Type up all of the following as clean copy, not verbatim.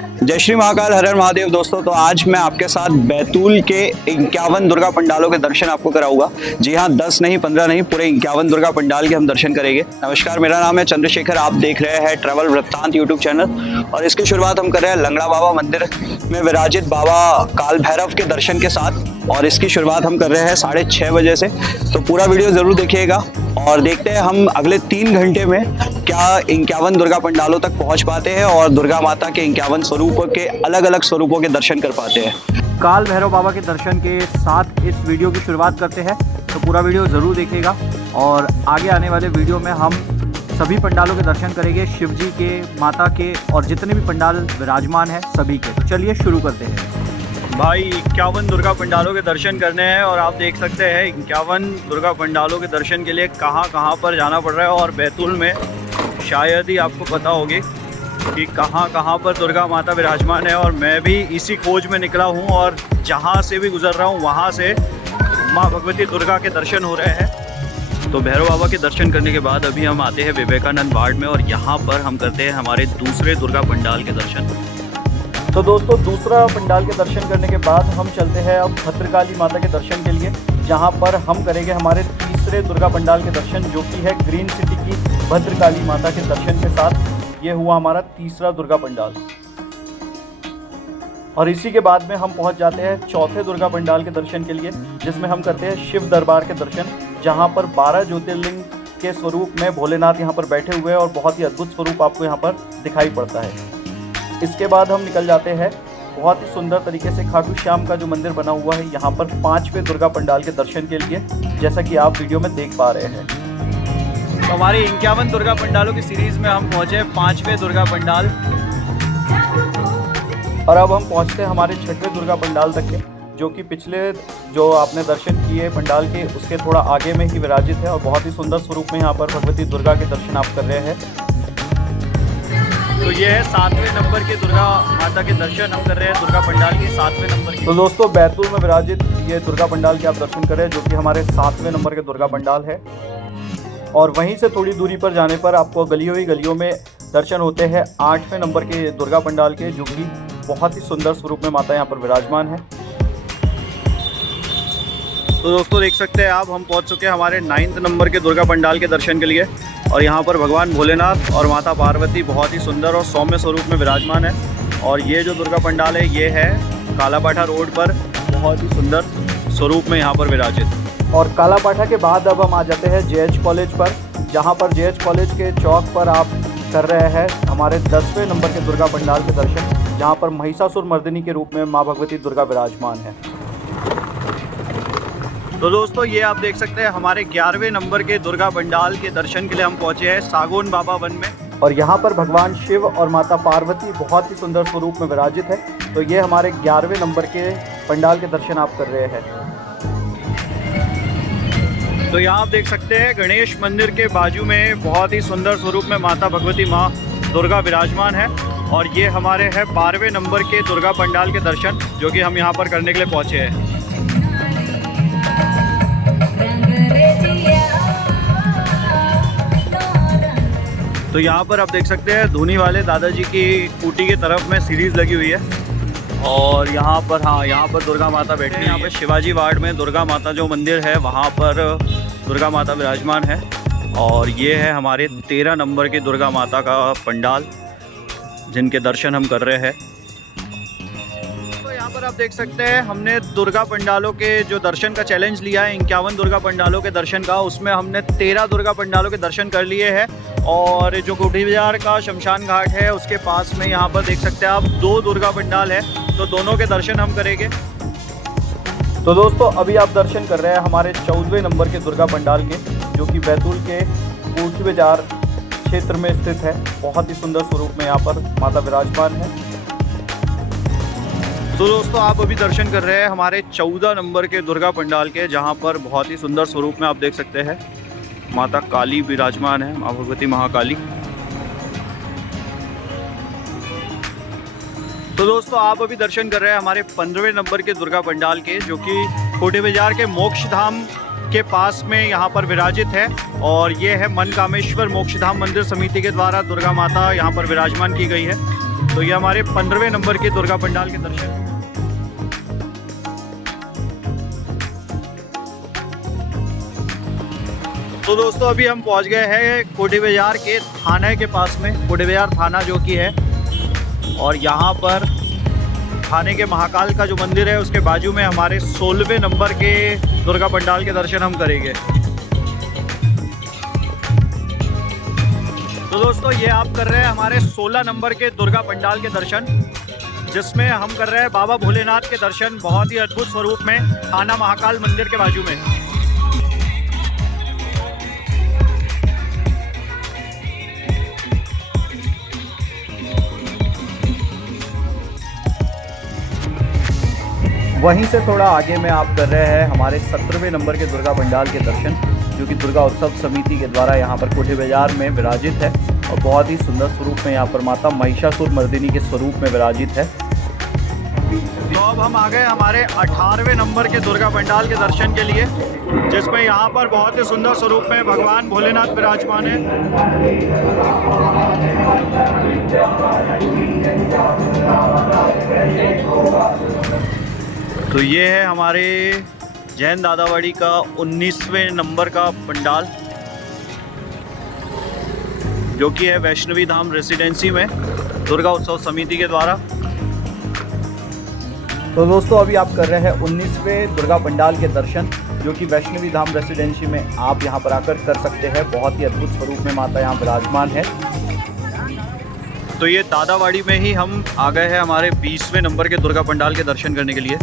जय श्री महाकाल, हर हर महादेव। दोस्तों, तो आज मैं आपके साथ बैतूल के 51 दुर्गा पंडालों के दर्शन आपको कराऊंगा। जी हाँ, 10 नहीं, 15 नहीं, पूरे 51 दुर्गा पंडाल के हम दर्शन करेंगे। नमस्कार, मेरा नाम है चंद्रशेखर। आप देख रहे हैं ट्रैवल वृत्तांत यूट्यूब चैनल और इसकी शुरुआत हम कर रहे हैं लंगड़ा बाबा मंदिर में विराजित बाबा काल भैरव के दर्शन के साथ। और इसकी शुरुआत हम कर रहे हैं 6:30 बजे से। तो पूरा वीडियो जरूर देखिएगा और देखते हैं हम अगले 3 घंटे में क्या 51 दुर्गा पंडालों तक पहुंच पाते हैं और दुर्गा माता के 51 स्वरूपों के अलग अलग स्वरूपों के दर्शन कर पाते हैं। काल भैरव बाबा के दर्शन के साथ इस वीडियो की शुरुआत करते हैं, तो पूरा वीडियो ज़रूर देखिएगा। और आगे आने वाले वीडियो में हम सभी पंडालों के दर्शन करेंगे, शिव जी के, माता के और जितने भी पंडाल विराजमान हैं सभी के। तो चलिए शुरू करते हैं। भाई 51 दुर्गा पंडालों के दर्शन करने हैं और आप देख सकते हैं 51 दुर्गा पंडालों के दर्शन के लिए कहाँ पर जाना पड़ रहा है। और बैतूल में शायद ही आपको पता होगी कि कहाँ पर दुर्गा माता विराजमान है। और मैं भी इसी खोज में निकला हूँ और जहाँ से भी गुजर रहा हूँ वहाँ से माँ भगवती दुर्गा के दर्शन हो रहे हैं। तो भैरव बाबा के दर्शन करने के बाद अभी हम आते हैं विवेकानंद वार्ड में और यहाँ पर हम करते हैं हमारे दूसरे दुर्गा पंडाल के दर्शन। तो दोस्तों, दूसरा पंडाल के दर्शन करने के बाद हम चलते हैं अब भद्रकाली माता के दर्शन के लिए, जहां पर हम करेंगे हमारे तीसरे दुर्गा पंडाल के दर्शन, जो कि है ग्रीन सिटी की भद्रकाली माता के दर्शन के साथ। ये हुआ हमारा तीसरा दुर्गा पंडाल। और इसी के बाद में हम पहुंच जाते हैं चौथे दुर्गा पंडाल के दर्शन के लिए, जिसमें हम करते हैं शिव दरबार के दर्शन, जहाँ पर 12 ज्योतिर्लिंग के स्वरूप में भोलेनाथ यहाँ पर बैठे हुए हैं और बहुत ही अद्भुत स्वरूप आपको यहाँ पर दिखाई पड़ता है। इसके बाद हम निकल जाते हैं बहुत ही सुंदर तरीके से खाटू श्याम का जो मंदिर बना हुआ है यहाँ पर 5वें दुर्गा पंडाल के दर्शन के लिए, जैसा कि आप वीडियो में देख पा रहे हैं। तो हमारी 51 दुर्गा पंडालों की सीरीज में हम पहुंचे 5वें दुर्गा पंडाल और अब हम पहुंचते हैं हमारे 6वें दुर्गा पंडाल तक के, जो कि पिछले जो आपने दर्शन किए पंडाल के उसके थोड़ा आगे में ही विराजित है और बहुत ही सुंदर स्वरूप में यहाँ पर भगवती दुर्गा के दर्शन आप कर रहे हैं। तो ये है 7वें नंबर के दुर्गा माता के दर्शन हम कर रहे हैं, दुर्गा पंडाल के 7वें नंबर के। तो दोस्तों, बैतूल में विराजित ये दुर्गा पंडाल के आप दर्शन करें, जो कि हमारे 7वें नंबर के दुर्गा पंडाल है। और वहीं से थोड़ी दूरी पर जाने पर आपको गलियों में दर्शन होते हैं 8वें नंबर के दुर्गा पंडाल के, जो कि बहुत ही सुंदर स्वरूप में माता यहाँ पर विराजमान है। तो दोस्तों, देख सकते हैं आप हम पहुँच चुके हैं हमारे 9th नंबर के दुर्गा पंडाल के दर्शन के लिए। और यहाँ पर भगवान भोलेनाथ और माता पार्वती बहुत ही सुंदर और सौम्य स्वरूप में विराजमान है। और ये जो दुर्गा पंडाल है ये है कालापाठा रोड पर बहुत ही सुंदर स्वरूप में यहाँ पर विराजित। और कालापाठा के बाद अब हम आ जाते हैं JH कॉलेज पर, जहाँ पर JH कॉलेज के चौक पर आप कर रहे हैं हमारे 10वें नंबर के दुर्गा पंडाल के दर्शन, जहाँ पर महिषासुर मर्दिनी के रूप में माँ भगवती दुर्गा विराजमान है। तो दोस्तों, ये आप देख सकते हैं हमारे 11वें नंबर के दुर्गा पंडाल के दर्शन के लिए हम पहुँचे हैं सागौन बाबा वन में। और यहाँ पर भगवान शिव और माता पार्वती बहुत ही सुंदर स्वरूप में विराजित है। तो ये हमारे 11वें नंबर के पंडाल के दर्शन आप कर रहे हैं। तो यहाँ आप देख सकते हैं गणेश मंदिर के बाजू में बहुत ही सुंदर स्वरूप में माता भगवती माँ दुर्गा विराजमान है। और ये हमारे है 12वें नंबर के दुर्गा पंडाल के दर्शन, जो कि हम यहाँ पर करने के लिए पहुँचे हैं। तो यहाँ पर आप देख सकते हैं धूनी वाले दादाजी की ऊटी की तरफ में सीरीज़ लगी हुई है। और यहाँ पर यहाँ पर दुर्गा माता बैठी है। यहाँ पर शिवाजी वार्ड में दुर्गा माता जो मंदिर है वहाँ पर दुर्गा माता विराजमान है। और ये है हमारे 13 नंबर के दुर्गा माता का पंडाल, जिनके दर्शन हम कर रहे हैं। तो यहाँ पर आप देख सकते हैं हमने दुर्गा पंडालों के जो दर्शन का चैलेंज लिया है 51 दुर्गा पंडालों के दर्शन का, उसमें हमने 13 दुर्गा पंडालों के दर्शन कर लिए हैं। और जो कोठी बाजार का शमशान घाट है उसके पास में यहाँ पर देख सकते हैं आप 2 दुर्गा पंडाल है, तो दोनों के दर्शन हम करेंगे। तो दोस्तों, अभी आप दर्शन कर रहे हैं हमारे 14वें नंबर के दुर्गा पंडाल के, जो कि बैतूल के कोठी बाजार क्षेत्र में स्थित है। बहुत ही सुंदर स्वरूप में यहाँ पर माता विराजमान है। तो दोस्तों, आप अभी दर्शन कर रहे हैं हमारे 14 नंबर के दुर्गा पंडाल के, जहाँ पर बहुत ही सुंदर स्वरूप में आप देख सकते हैं माता काली विराजमान है, माँ भगवती महाकाली। तो दोस्तों, आप अभी दर्शन कर रहे हैं हमारे 15वें नंबर के दुर्गा पंडाल के, जो कि कोठी बाजार के मोक्ष धाम के पास में यहाँ पर विराजित है। और ये है मनकामेश्वर मोक्षधाम मंदिर समिति के द्वारा दुर्गा माता यहाँ पर विराजमान की गई है। तो ये हमारे 15वें नंबर के दुर्गा पंडाल के दर्शन। तो दोस्तों अभी हम पहुंच गए हैं कोठी बाजार के थाने के पास में, कोठी बाजार थाना जो कि है, और यहाँ पर थाने के महाकाल का जो मंदिर है उसके बाजू में हमारे 16वें नंबर के दुर्गा पंडाल के दर्शन हम करेंगे। तो दोस्तों ये आप कर रहे हैं हमारे 16 नंबर के दुर्गा पंडाल के दर्शन, जिसमें हम कर रहे हैं बाबा भोलेनाथ के दर्शन बहुत ही अद्भुत स्वरूप में थाना महाकाल मंदिर के बाजू में। वहीं से थोड़ा आगे में आप कर रहे हैं हमारे 17वें नंबर के दुर्गा पंडाल के दर्शन, जो कि दुर्गा उत्सव समिति के द्वारा यहाँ पर कोठी बाजार में विराजित है और बहुत ही सुंदर स्वरूप में यहाँ पर माता महिषासुर मर्दिनी के स्वरूप में विराजित है। तो अब हम आ गए हमारे 18वें नंबर के दुर्गा पंडाल के दर्शन के लिए, जिसमें यहाँ पर बहुत ही सुंदर स्वरूप में भगवान भोलेनाथ विराजमान है। तो ये है हमारे जैन दादावाड़ी का 19वें नंबर का पंडाल, जो कि है वैष्णवी धाम रेसिडेंसी में दुर्गा उत्सव समिति के द्वारा। तो दोस्तों अभी आप कर रहे हैं 19वें दुर्गा पंडाल के दर्शन, जो कि वैष्णवी धाम रेसिडेंसी में आप यहाँ पर आकर कर सकते हैं। बहुत ही अद्भुत स्वरूप में माता यहाँ विराजमान है। तो ये दादावाड़ी में ही हम आ गए हैं हमारे 20वें नंबर के दुर्गा पंडाल के दर्शन करने के लिए।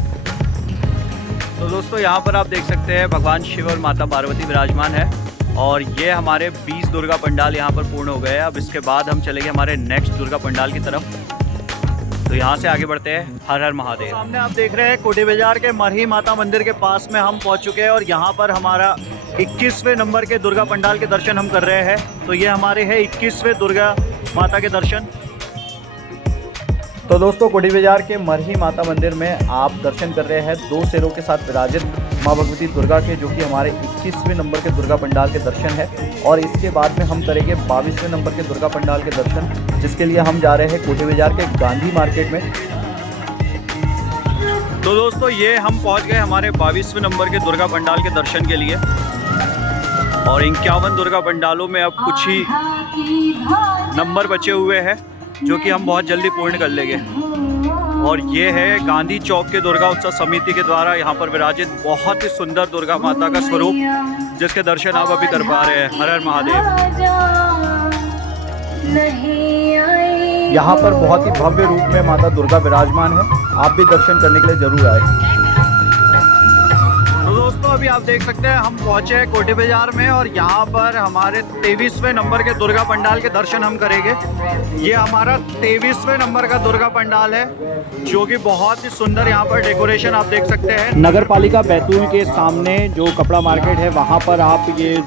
तो दोस्तों यहाँ पर आप देख सकते हैं भगवान शिव और माता पार्वती विराजमान है, और ये हमारे 20 दुर्गा पंडाल यहाँ पर पूर्ण हो गए हैं। अब इसके बाद हम चलेंगे हमारे नेक्स्ट दुर्गा पंडाल की तरफ। तो यहाँ से आगे बढ़ते हैं। हर हर महादेव। सामने आप देख रहे हैं कोठी बाजार के मरही माता मंदिर के पास में हम पहुँच चुके हैं, और यहाँ पर हमारा 21वें नंबर के दुर्गा पंडाल के दर्शन हम कर रहे हैं। तो ये हमारे हैं 21वें दुर्गा माता के दर्शन। तो दोस्तों कोठी बाजार के मरही माता मंदिर में आप दर्शन कर रहे हैं 2 शेरों के साथ विराजित माँ भगवती दुर्गा के, जो कि हमारे 21वें नंबर के दुर्गा पंडाल के दर्शन है। और इसके बाद में हम करेंगे 22वें नंबर के दुर्गा पंडाल के दर्शन, जिसके लिए हम जा रहे हैं कोठी बाजार के गांधी मार्केट में। तो दोस्तों ये हम पहुंच गए हमारे 22वें नंबर के दुर्गा पंडाल के दर्शन के लिए, और 51 दुर्गा पंडालों में अब कुछ ही नंबर बचे हुए हैं, जो कि हम बहुत जल्दी पूर्ण कर लेंगे। और ये है गांधी चौक के दुर्गा उत्सव समिति के द्वारा यहाँ पर विराजित बहुत ही सुंदर दुर्गा माता का स्वरूप, जिसके दर्शन आप अभी कर पा रहे हैं। हर हर महादेव। यहाँ पर बहुत ही भव्य रूप में माता दुर्गा विराजमान है। आप भी दर्शन करने के लिए जरूर आए। तो दोस्तों अभी आप देख सकते हैं हम पहुंचे हैं कोठी बाजार में, और यहाँ पर हमारे 23वें नंबर के दुर्गा पंडाल के दर्शन हम करेंगे। ये हमारा 23वें नंबर का दुर्गा पंडाल है, जो कि बहुत ही सुंदर यहाँ पर डेकोरेशन आप देख सकते हैं। नगर पालिका बैतूल के सामने जो कपड़ा मार्केट है, वहाँ पर आप ये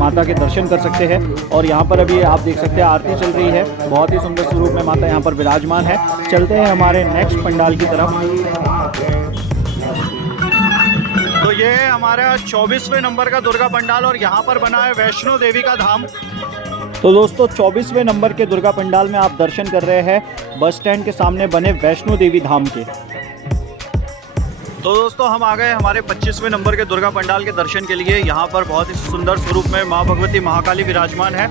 माता के दर्शन कर सकते हैं। और यहाँ पर अभी आप देख सकते हैं आरती चल रही है। बहुत ही सुंदर स्वरूप में माता यहाँ पर विराजमान है। चलते हैं हमारे नेक्स्ट पंडाल की तरफ। तो ये है हमारा 24वें नंबर का दुर्गा पंडाल, और यहाँ पर बना है वैष्णो देवी का धाम। तो दोस्तों 24वें नंबर के दुर्गा पंडाल में आप दर्शन कर रहे हैं बस स्टैंड के सामने बने वैष्णो देवी धाम के। तो दोस्तों हम आ गए हमारे 25वें नंबर के दुर्गा पंडाल के दर्शन के लिए। यहाँ पर बहुत ही सुंदर स्वरूप में माँ भगवती महाकाली विराजमान है।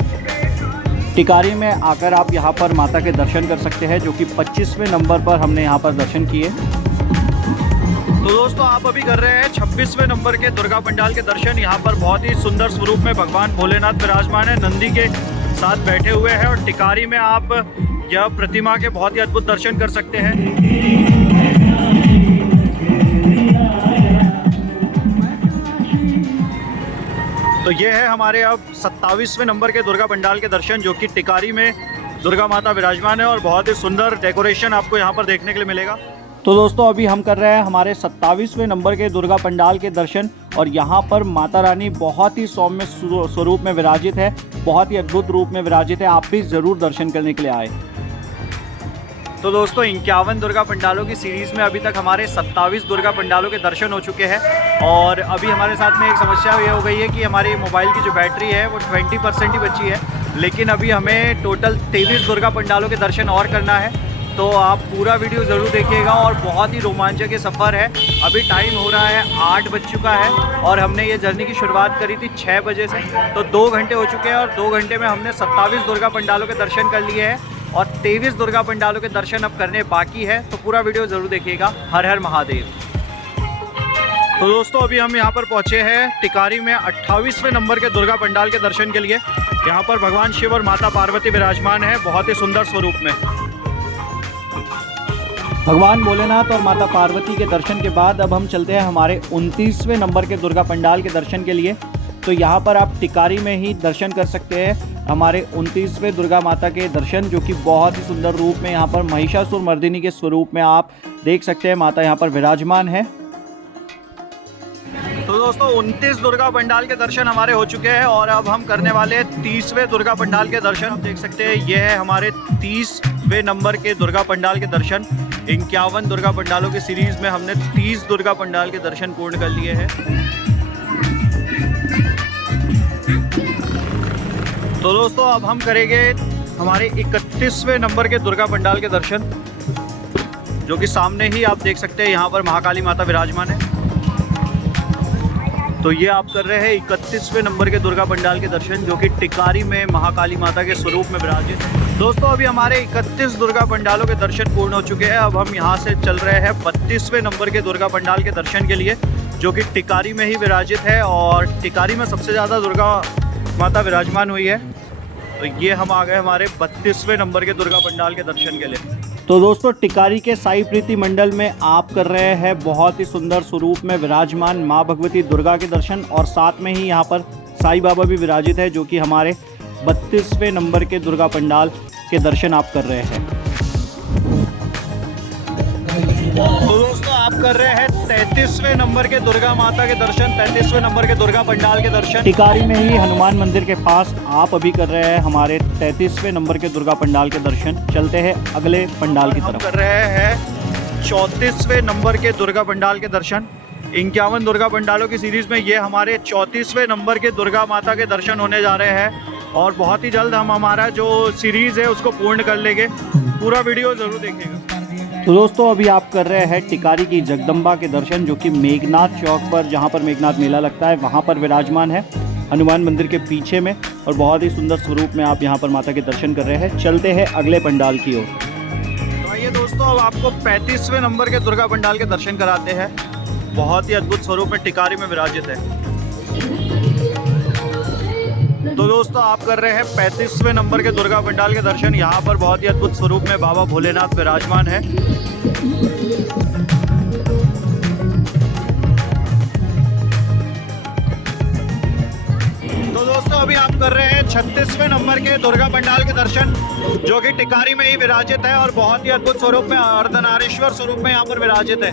टिकारी में आकर आप यहाँ पर माता के दर्शन कर सकते हैं, जो कि 25वें नंबर पर हमने यहाँ पर दर्शन किए। तो दोस्तों आप अभी कर रहे हैं 26वें नंबर के दुर्गा पंडाल के दर्शन। यहाँ पर बहुत ही सुंदर स्वरूप में भगवान भोलेनाथ विराजमान है, नंदी के साथ बैठे हुए हैं, और टिकारी में आप यह प्रतिमा के बहुत ही अद्भुत दर्शन कर सकते हैं। तो ये है हमारे अब 27वें नंबर के दुर्गा पंडाल के दर्शन, जो कि टिकारी में दुर्गा माता विराजमान है, और बहुत ही सुंदर डेकोरेशन आपको यहाँ पर देखने के लिए मिलेगा। तो दोस्तों अभी हम कर रहे हैं हमारे 27वें नंबर के दुर्गा पंडाल के दर्शन, और यहाँ पर माता रानी बहुत ही सौम्य स्वरूप में विराजित है, बहुत ही अद्भुत रूप में विराजित है। आप भी ज़रूर दर्शन करने के लिए आए। तो दोस्तों 51 दुर्गा पंडालों की सीरीज़ में अभी तक हमारे 27 दुर्गा पंडालों के दर्शन हो चुके हैं, और अभी हमारे साथ में एक समस्या ये हो गई है कि हमारी मोबाइल की जो बैटरी है वो 20% ही बची है, लेकिन अभी हमें टोटल 23 दुर्गा पंडालों के दर्शन और करना है। तो आप पूरा वीडियो ज़रूर देखिएगा और बहुत ही रोमांचक ये सफ़र है। अभी टाइम हो रहा है 8 बज चुका है और हमने ये जर्नी की शुरुआत करी थी 6 बजे से, तो 2 घंटे हो चुके हैं और 2 घंटे में हमने 27 दुर्गा पंडालों के दर्शन कर लिए हैं और 23 दुर्गा पंडालों के दर्शन अब करने बाकी है। तो पूरा वीडियो ज़रूर देखिएगा। हर हर महादेव। तो दोस्तों अभी हम यहाँ पर पहुँचे हैं टिकारी में 28वें नंबर के दुर्गा पंडाल के दर्शन के लिए। यहाँ पर भगवान शिव और माता पार्वती विराजमान है बहुत ही सुंदर स्वरूप में। भगवान भोलेनाथ और माता पार्वती के दर्शन के बाद अब हम चलते हैं हमारे 29वें नंबर के दुर्गा पंडाल के दर्शन के लिए। तो यहाँ पर आप टिकारी में ही दर्शन कर सकते हैं हमारे 29वें दुर्गा माता के दर्शन, जो कि बहुत ही सुंदर रूप में यहाँ पर महिषासुर मर्दिनी के स्वरूप में आप देख सकते हैं माता यहाँ पर विराजमान है। तो दोस्तों 29 दुर्गा पंडाल के दर्शन हमारे हो चुके हैं और अब हम करने वाले हैं 30वें दुर्गा पंडाल के दर्शन। आप देख सकते हैं ये है हमारे 30वें नंबर के दुर्गा पंडाल के दर्शन। 51 दुर्गा पंडालों की सीरीज में हमने 30 दुर्गा पंडाल के दर्शन पूर्ण कर लिए हैं। तो दोस्तों अब हम करेंगे हमारे 31वें नंबर के दुर्गा पंडाल के दर्शन, जो कि सामने ही आप देख सकते हैं यहाँ पर महाकाली माता विराजमान है। तो ये आप कर रहे हैं 31वें नंबर के दुर्गा पंडाल के दर्शन, जो कि टिकारी में महाकाली माता के स्वरूप में विराजित है। दोस्तों अभी हमारे 31 दुर्गा पंडालों के दर्शन पूर्ण हो चुके हैं। अब हम यहाँ से चल रहे हैं 32वें नंबर के दुर्गा पंडाल के दर्शन के लिए, जो कि टिकारी में ही विराजित है और टिकारी में सबसे ज़्यादा दुर्गा माता विराजमान हुई है। तो ये हम आ गए हमारे 32वें नंबर के दुर्गा पंडाल के दर्शन के लिए। तो दोस्तों टिकारी के साई प्रीति मंडल में आप कर रहे हैं बहुत ही सुंदर स्वरूप में विराजमान माँ भगवती दुर्गा के दर्शन और साथ में ही यहाँ पर साईं बाबा भी विराजित है, जो कि हमारे 32वें नंबर के दुर्गा पंडाल के दर्शन आप कर रहे हैं। तो दोस्तों आप कर रहे हैं 33वें नंबर के दुर्गा माता के दर्शन, 33वें नंबर के दुर्गा पंडाल के दर्शन टिकारी में ही हनुमान मंदिर के पास आप अभी कर रहे हैं हमारे 33वें नंबर के दुर्गा पंडाल के दर्शन। चलते हैं अगले पंडाल की तरफ। कर रहे हैं 34वें नंबर के दुर्गा पंडाल के दर्शन। 51 दुर्गा पंडालों की सीरीज में ये हमारे 34वें नंबर के दुर्गा माता के दर्शन होने जा रहे हैं और बहुत ही जल्द हम हमारा जो सीरीज है उसको पूर्ण कर लेंगे। पूरा वीडियो जरूर देखिएगा। तो दोस्तों अभी आप कर रहे हैं टिकारी की जगदम्बा के दर्शन, जो कि मेघनाथ चौक पर, जहां पर मेघनाथ मेला लगता है, वहां पर विराजमान है हनुमान मंदिर के पीछे में और बहुत ही सुंदर स्वरूप में आप यहां पर माता के दर्शन कर रहे हैं। चलते हैं अगले पंडाल की ओर। तो आइए दोस्तों अब आपको 35वें नंबर के दुर्गा पंडाल के दर्शन कराते हैं। बहुत ही अद्भुत स्वरूप में टिकारी में विराजित है। तो दोस्तों आप कर रहे हैं 35वें नंबर के दुर्गा पंडाल के दर्शन। यहाँ पर बहुत ही अद्भुत स्वरूप में बाबा भोलेनाथ विराजमान है। तो दोस्तों अभी आप कर रहे हैं 36वें नंबर के दुर्गा पंडाल के दर्शन, जो कि टिकारी में ही विराजित है और बहुत ही अद्भुत स्वरूप में अर्धनारीश्वर स्वरूप में यहाँ पर विराजित है।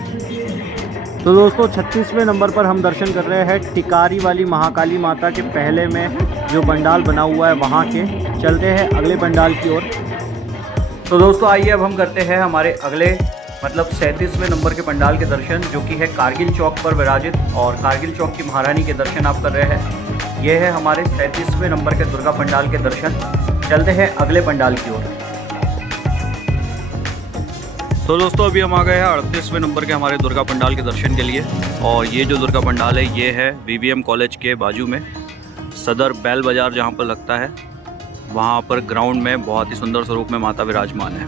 तो दोस्तों 36वें नंबर पर हम दर्शन कर रहे हैं टिकारी वाली महाकाली माता के पहले में जो पंडाल बना हुआ है वहाँ के। चलते हैं अगले पंडाल की ओर। तो दोस्तों आइए अब हम करते हैं हमारे अगले मतलब 37वें नंबर के पंडाल के दर्शन, जो कि है कारगिल चौक पर विराजित और कारगिल चौक की महारानी के दर्शन आप कर रहे हैं। ये है हमारे 37वें नंबर के दुर्गा पंडाल के दर्शन। चलते हैं अगले पंडाल की ओर। तो दोस्तों अभी हम आ गए हैं 38वें नंबर के हमारे दुर्गा पंडाल के दर्शन के लिए और ये जो दुर्गा पंडाल है ये है VVM कॉलेज के बाजू में सदर बैल बाज़ार जहाँ पर लगता है, वहाँ पर ग्राउंड में बहुत ही सुंदर स्वरूप में माता विराजमान है।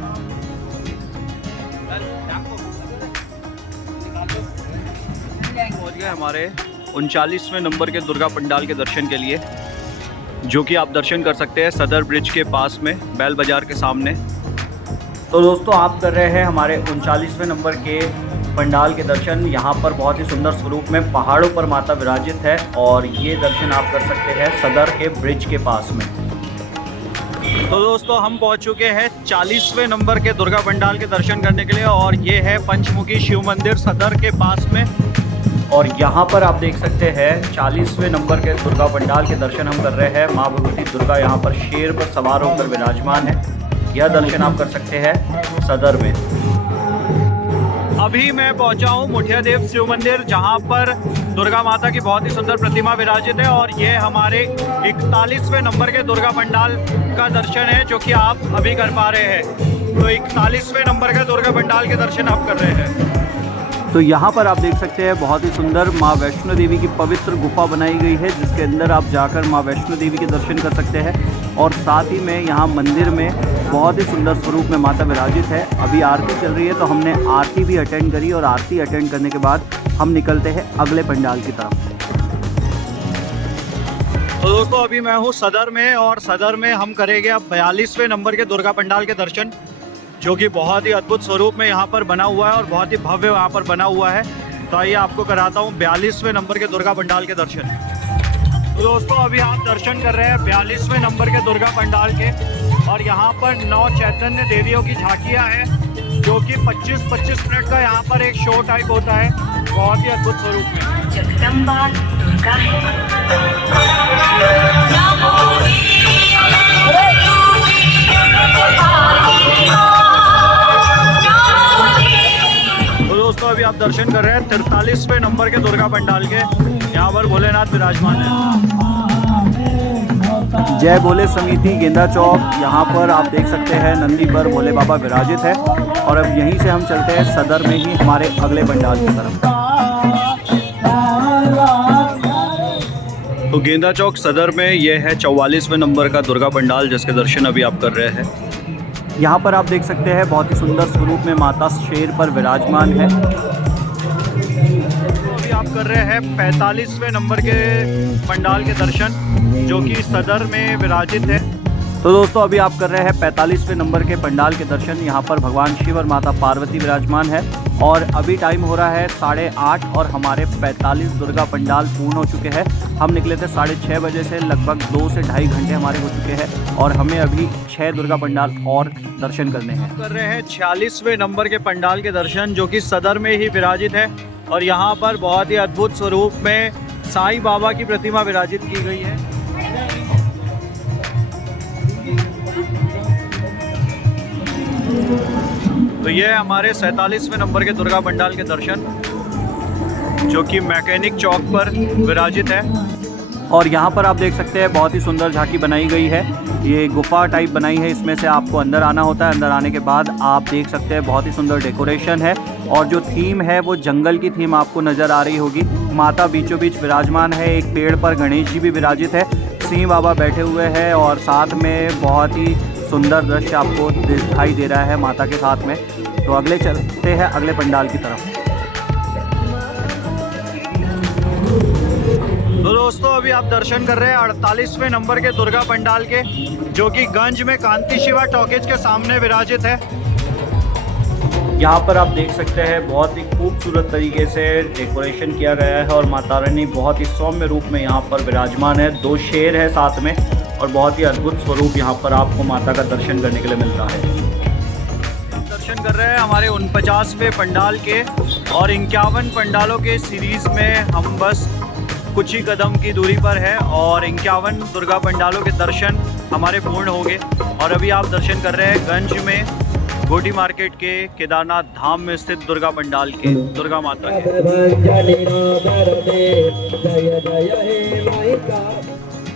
पहुँच गए हमारे 39वें नंबर के दुर्गा पंडाल के दर्शन के लिए, जो कि आप दर्शन कर सकते हैं सदर ब्रिज के पास में बैल बाज़ार के सामने। तो दोस्तों आप कर रहे हैं हमारे 39वें नंबर के पंडाल के दर्शन। यहाँ पर बहुत ही सुंदर स्वरूप में पहाड़ों पर माता विराजित है और ये दर्शन आप कर सकते हैं सदर के ब्रिज के पास में। तो दोस्तों हम पहुँच चुके हैं 40वें नंबर के दुर्गा पंडाल के दर्शन करने के लिए और ये है पंचमुखी शिव मंदिर सदर के पास में। और यहाँ पर आप देख सकते हैं 40वें नंबर के दुर्गा पंडाल के दर्शन हम कर रहे हैं। माँ भगवती दुर्गा यहाँ पर शेर पर सवार होकर विराजमान है। यह दर्शन आप कर सकते हैं सदर में। अभी मैं पहुंचा हूं मुठिया देव शिव मंदिर, जहां पर दुर्गा माता की बहुत ही सुंदर प्रतिमा विराजित है और ये हमारे 41वें नंबर के दुर्गा पंडाल का दर्शन है जो कि आप अभी कर पा रहे हैं। तो 41वें नंबर के दुर्गा पंडाल के दर्शन आप कर रहे हैं। तो यहाँ पर आप देख सकते हैं बहुत ही सुंदर माँ वैष्णो देवी की पवित्र गुफा बनाई गई है, जिसके अंदर आप जाकर माँ वैष्णो देवी के दर्शन कर सकते हैं। और साथ ही में यहाँ मंदिर में बहुत ही सुंदर स्वरूप में माता विराजित है। अभी आरती चल रही है तो हमने आरती भी अटेंड करी और आरती अटेंड करने के बाद हम निकलते हैं अगले पंडाल की तरफ। तो दोस्तों अभी मैं हूँ सदर में और सदर में हम करेंगे अब 42वें नंबर के दुर्गा पंडाल के दर्शन, जो कि बहुत ही अद्भुत स्वरूप में यहाँ पर बना हुआ है और बहुत ही भव्य यहाँ पर बना हुआ है। तो आइए आपको कराता हूँ 42वें नंबर के दुर्गा पंडाल के दर्शन। तो दोस्तों अभी आप दर्शन कर रहे हैं 42वें नंबर के दुर्गा पंडाल के और यहाँ पर 9 चैतन्य देवियों की झांकियाँ हैं, जो कि 25-25 मिनट का यहाँ पर एक शो टाइप होता है, बहुत ही अद्भुत स्वरूप में। जगदम्बा दुर्गा तो दोस्तों अभी आप दर्शन कर रहे हैं 43वें नंबर के दुर्गा पंडाल के। यहाँ पर भोलेनाथ विराजमान है। जय भोले समिति गेंदा चौक, यहाँ पर आप देख सकते हैं नंदी पर भोले बाबा विराजित है। और अब यहीं से हम चलते हैं सदर में ही हमारे अगले पंडाल की तरफ। तो गेंदा चौक सदर में ये है 44वें नंबर का दुर्गा पंडाल, जिसके दर्शन अभी आप कर रहे हैं। यहाँ पर आप देख सकते हैं बहुत ही सुंदर स्वरूप में माता शेर पर विराजमान है। तो अभी आप कर रहे हैं 45वें नंबर के पंडाल के दर्शन, जो कि सदर में विराजित है। तो दोस्तों अभी आप कर रहे हैं 45वें नंबर के पंडाल के दर्शन। यहाँ पर भगवान शिव और माता पार्वती विराजमान है और अभी टाइम हो रहा है 8:30 और हमारे 45 दुर्गा पंडाल पूर्ण हो चुके हैं। हम निकले थे 6:30 बजे से, लगभग 2 से ढाई घंटे हमारे हो चुके हैं और हमें अभी 6 दुर्गा पंडाल और दर्शन करने हैं। कर रहे हैं 46वें नंबर के पंडाल के दर्शन, जो कि सदर में ही विराजित है और यहाँ पर बहुत ही अद्भुत स्वरूप में साईं बाबा की प्रतिमा विराजित की गई है। तो ये है हमारे 47वें नंबर के दुर्गा पंडाल के दर्शन, जो कि मैकेनिक चौक पर विराजित है। और यहाँ पर आप देख सकते हैं बहुत ही सुंदर झांकी बनाई गई है। ये गुफा टाइप बनाई है, इसमें से आपको अंदर आना होता है। अंदर आने के बाद आप देख सकते हैं बहुत ही सुंदर डेकोरेशन है और जो थीम है वो जंगल की थीम आपको नज़र आ रही होगी। माता बीचों बीच विराजमान है, एक पेड़ पर गणेश जी भी विराजित है, सिंह बाबा बैठे हुए हैं और साथ में बहुत ही सुंदर दृश्य आपको दिखाई दे रहा है माता के साथ में। तो अगले चलते हैं अगले पंडाल की तरफ। तो दोस्तों अभी आप दर्शन कर रहे हैं 48वें नंबर के दुर्गा पंडाल के, जो कि गंज में कांति शिवा टॉकीज के सामने विराजित है। यहाँ पर आप देख सकते हैं बहुत ही खूबसूरत तरीके से डेकोरेशन किया गया है और माता रानी बहुत ही सौम्य रूप में यहाँ पर विराजमान है। 2 शेर है साथ में और बहुत ही अद्भुत स्वरूप यहाँ पर आपको माता का दर्शन करने के लिए मिलता है। दर्शन कर रहे हैं हमारे 49वें पंडाल के और 51 पंडालों के सीरीज़ में हम बस कुछ ही कदम की दूरी पर है और 51 दुर्गा पंडालों के दर्शन हमारे पूर्ण हो गए। और अभी आप दर्शन कर रहे हैं गंज में गोटी मार्केट के केदारनाथ धाम में स्थित दुर्गा पंडाल के दुर्गा माता के।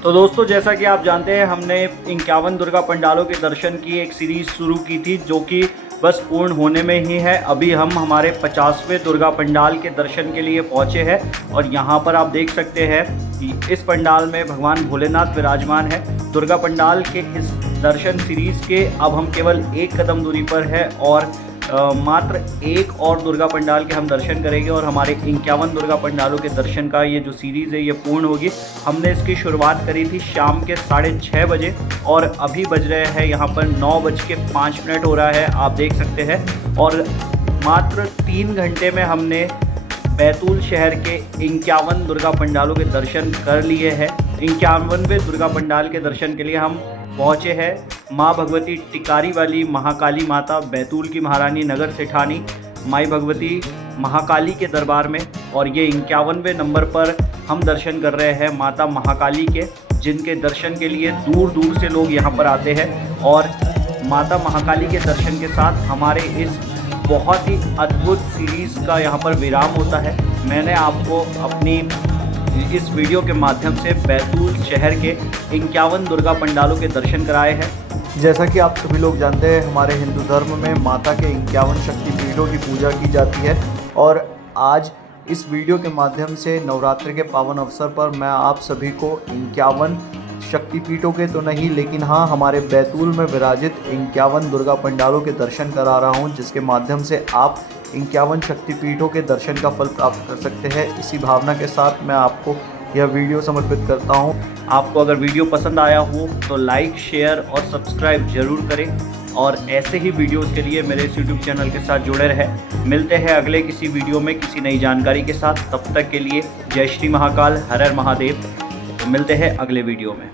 तो दोस्तों जैसा कि आप जानते हैं हमने 51 दुर्गा पंडालों के दर्शन की एक सीरीज़ शुरू की थी, जो कि बस पूर्ण होने में ही है। अभी हम हमारे 50वें दुर्गा पंडाल के दर्शन के लिए पहुंचे हैं और यहाँ पर आप देख सकते हैं कि इस पंडाल में भगवान भोलेनाथ विराजमान है। दुर्गा पंडाल के इस दर्शन सीरीज़ के अब हम केवल 1 कदम दूरी पर है और मात्र 1 और दुर्गा पंडाल के हम दर्शन करेंगे और हमारे 51 दुर्गा पंडालों के दर्शन का ये जो सीरीज़ है ये पूर्ण होगी। हमने इसकी शुरुआत करी थी शाम के 6:30 बजे और अभी बज रहे हैं यहाँ पर 9:05 हो रहा है, आप देख सकते हैं। और मात्र 3 घंटे में हमने बैतूल शहर के 51 दुर्गा पंडालों के दर्शन कर लिए हैं। 51वें दुर्गा पंडाल के दर्शन के लिए हम पहुँचे हैं माँ भगवती टिकारी वाली महाकाली माता बैतूल की महारानी नगर सेठानी माई भगवती महाकाली के दरबार में। और ये 51वें नंबर पर हम दर्शन कर रहे हैं माता महाकाली के, जिनके दर्शन के लिए दूर दूर से लोग यहाँ पर आते हैं। और माता महाकाली के दर्शन के साथ हमारे इस बहुत ही अद्भुत सीरीज़ का यहाँ पर विराम होता है। मैंने आपको अपनी इस वीडियो के माध्यम से बैतूल शहर के 51 दुर्गा पंडालों के दर्शन कराए हैं। जैसा कि आप सभी लोग जानते हैं, हमारे हिंदू धर्म में माता के 51 शक्तिपीठों की पूजा की जाती है और आज इस वीडियो के माध्यम से नवरात्रि के पावन अवसर पर मैं आप सभी को 51 शक्तिपीठों के तो नहीं, लेकिन हाँ, हमारे बैतूल में विराजित 51 दुर्गा पंडालों के दर्शन करा रहा हूँ, जिसके माध्यम से आप 51 शक्तिपीठों के दर्शन का फल प्राप्त कर सकते हैं। इसी भावना के साथ मैं आपको यह वीडियो समर्पित करता हूँ। आपको अगर वीडियो पसंद आया हो तो लाइक, शेयर और सब्सक्राइब जरूर करें और ऐसे ही वीडियोस के लिए मेरे इस यूट्यूब चैनल के साथ जुड़े रहें। मिलते हैं अगले किसी वीडियो में किसी नई जानकारी के साथ। तब तक के लिए जय श्री महाकाल, हर हर महादेव। मिलते हैं अगले वीडियो में।